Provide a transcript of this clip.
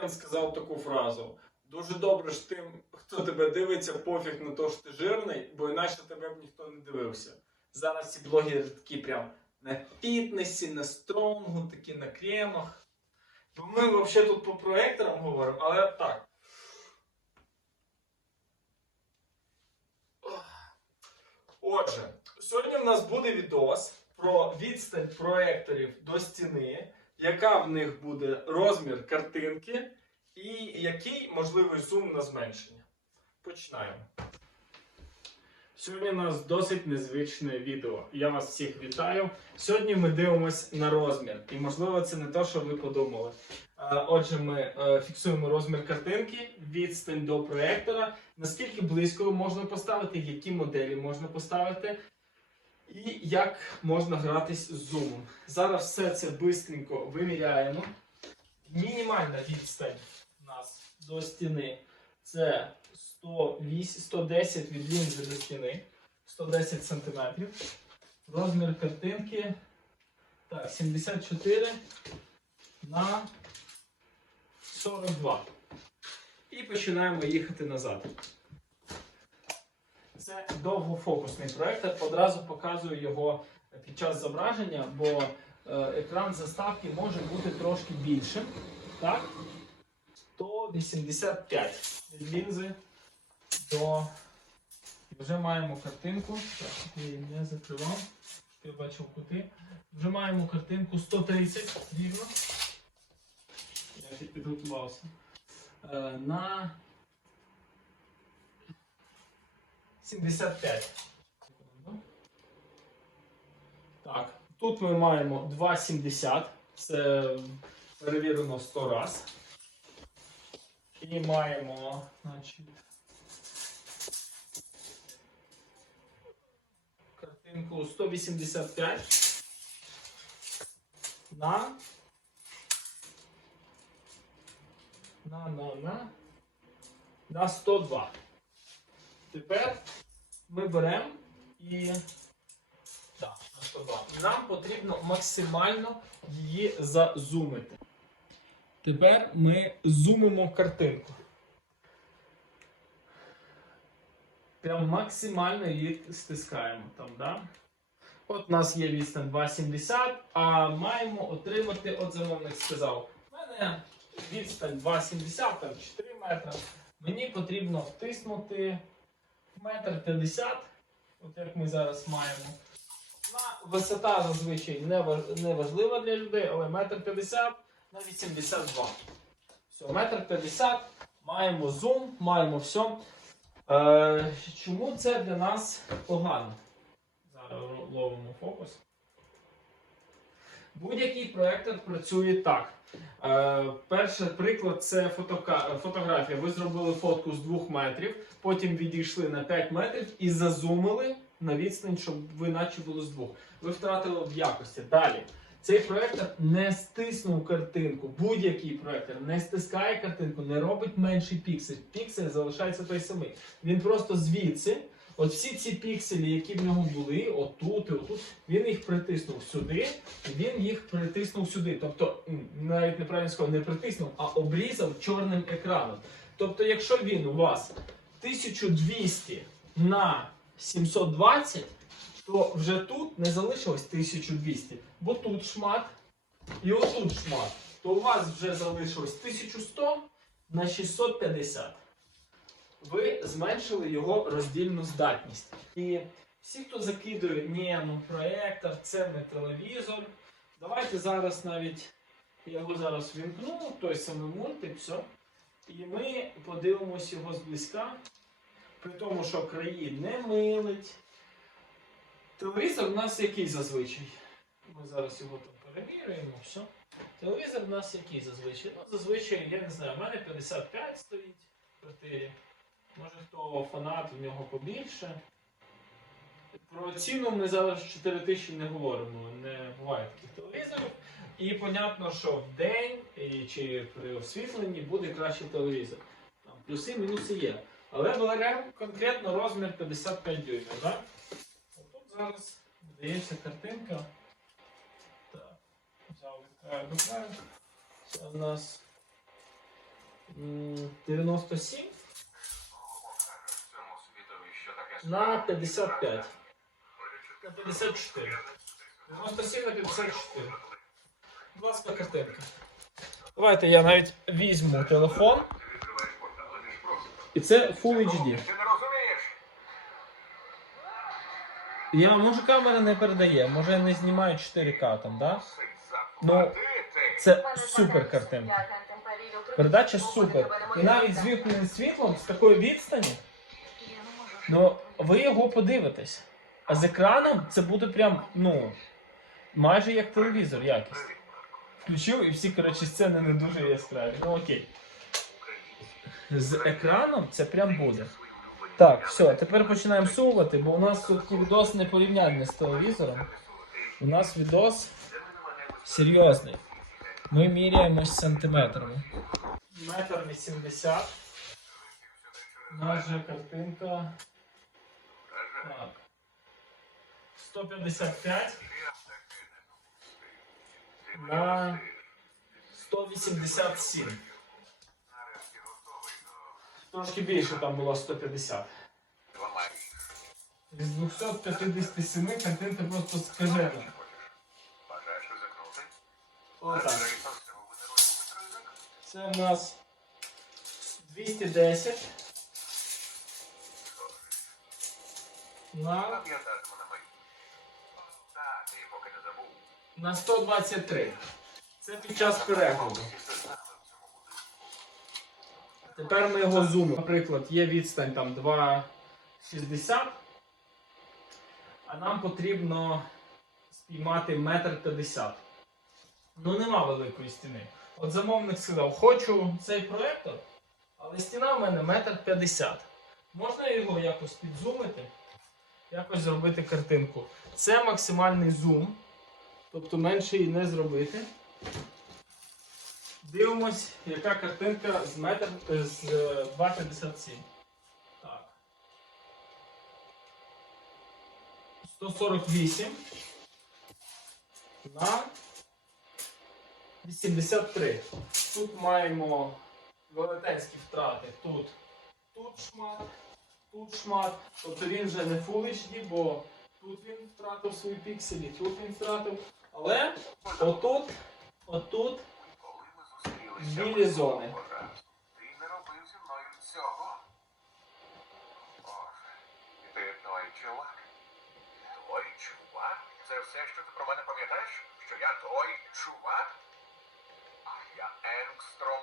Кен сказав таку фразу. Дуже добре ж тим, хто тебе дивиться, пофіг на те, що ти жирний, бо інакше тебе б ніхто не дивився. Зараз ці блогери такі прям на фітнесі, на стронгу, такі на кремах. Бо ми взагалі тут по проекторам говоримо, але так. Отже, сьогодні в нас буде відос про відстань проекторів до стіни, яка в них буде розмір картинки і який можливий зум на зменшення. Починаємо. Сьогодні у нас досить незвичне відео. Я вас всіх вітаю. Сьогодні ми дивимось на розмір. І можливо це не те, що ви подумали. Отже, ми е, фіксуємо розмір картинки, відстань до проєктора, наскільки близько можна поставити, які моделі можна поставити, і як можна гратись з зумом. Зараз все це швидко виміряємо. Мінімальна відстань у нас до стіни це 108, 110 від лінзи до стіни, 110 см. Розмір картинки так, 74 на 42. І починаємо їхати назад. Це довгофокусний проєктор. Одразу показую його під час зображення, бо е, екран заставки може бути трошки більшим. Так? 185 від лінзи до. Вже маємо картинку. Так, я не закривав. Я бачив кути. Вже маємо картинку 130 рівно. Я підготувався. Е, на 75. Так, тут ми маємо 2,70. Це перевірено 100 раз. І маємо, значить, картинку 185 на на на на на 102. Тепер ми беремо і так, на 102. Нам потрібно максимально її зазумити. Тепер ми зумимо картинку. Прям максимально її стискаємо там, да? От у нас є відстань 2,70, а маємо отримати, от замовник сказав, у мене відстань 2,70, там 4 метри. Мені потрібно втиснути метр 50, от як ми зараз маємо. Висота зазвичай не важлива для людей, але метр 50 на 82. Все, метр 50, маємо зум, маємо все. Е, чому це для нас погано? Зараз ловимо фокус. Будь-який проектор працює так. Е, перший приклад це фотографія. Ви зробили фотку з 2 метрів, потім відійшли на 5 метрів і зазумили на відстань, щоб ви наче було з 2. Ви втратили в якості. Далі. Цей проектор не стиснув картинку. Будь-який проектор не стискає картинку, не робить менший піксель. Піксель залишається той самий. Він просто звідси, от всі ці пікселі, які в нього були, отут і отут, він їх притиснув сюди, він їх притиснув сюди. Тобто, навіть неправильно сказав, не притиснув, а обрізав чорним екраном. Тобто, якщо він у вас 1200 на 720, то вже тут не залишилось 1200, бо тут шмат і отут шмат. То у вас вже залишилось 1100 на 650. Ви зменшили його роздільну здатність. І всі, хто закидує, ні, ну проектор, це не телевізор. Давайте зараз навіть я його зараз вімкну, той самий мультик, все. І ми подивимось його зблизька. При тому, що краї не милить. Телевізор у нас який зазвичай? Ми зараз його там перевірюємо, все. Телевізор у нас який зазвичай? Ну, зазвичай, я не знаю, у мене 55 стоїть в квартирі. Може хто фанат, в нього побільше. Про ціну ми зараз 4 тисячі не говоримо, не буває таких телевізорів. І понятно, що в день чи при освітленні буде кращий телевізор. Там плюси, мінуси є. Але беремо конкретно розмір 55 дюймів. Да? Тут зараз дається картинка. Так, взяв від краю. Це у нас 97 на 55. На 54. 97 на 54. Будь ласка, картинка. Давайте я навіть візьму телефон. і це Full HD. Я, може камера не передає, може я не знімаю 4К там, да? Ну. Це супер картинка. Передача супер. І навіть з вімкненим світлом з такої відстані, ну ви його подивитесь. А з екраном це буде прям, ну, майже як телевізор якість. Включив і всі, коротше, сцени не дуже яскраві. Ну окей. З екраном це прям буде. Так, все, тепер починаємо сувати, бо у нас тут відос не порівняння з телевізором. У нас відос серйозний. Ми міряємось сантиметрами. Метр вісімдесят. Наша картинка. Так. 155 на 187. Трошки більше там було 150. Ламай. З 257 картинка просто скажена. Отак. Це в нас 210 на, на мої. Так, ти поки не забув. на 123. Це під час перегляду. Тепер ми його зумимо. Наприклад, є відстань там 2,60, а нам потрібно спіймати метр 50. Ну нема великої стіни. От замовник сказав, хочу цей проектор, але стіна в мене метр 50. Можна його якось підзумити, якось зробити картинку. Це максимальний зум, тобто менше її не зробити. Дивимось, яка картинка з метр е, з е, 2,57. Так. 148 на 83. Тут маємо велетенські втрати. Тут, тут шмат, тут шмат. Тобто він вже не Full HD, бо тут він втратив свої пікселі, тут він втратив. Але отут, отут Білі зони. Ти не робив зі мною цього. Боже, ти чувак. Це все, що ти про мене пам'ятаєш? Що я той чувак? А я Енгстром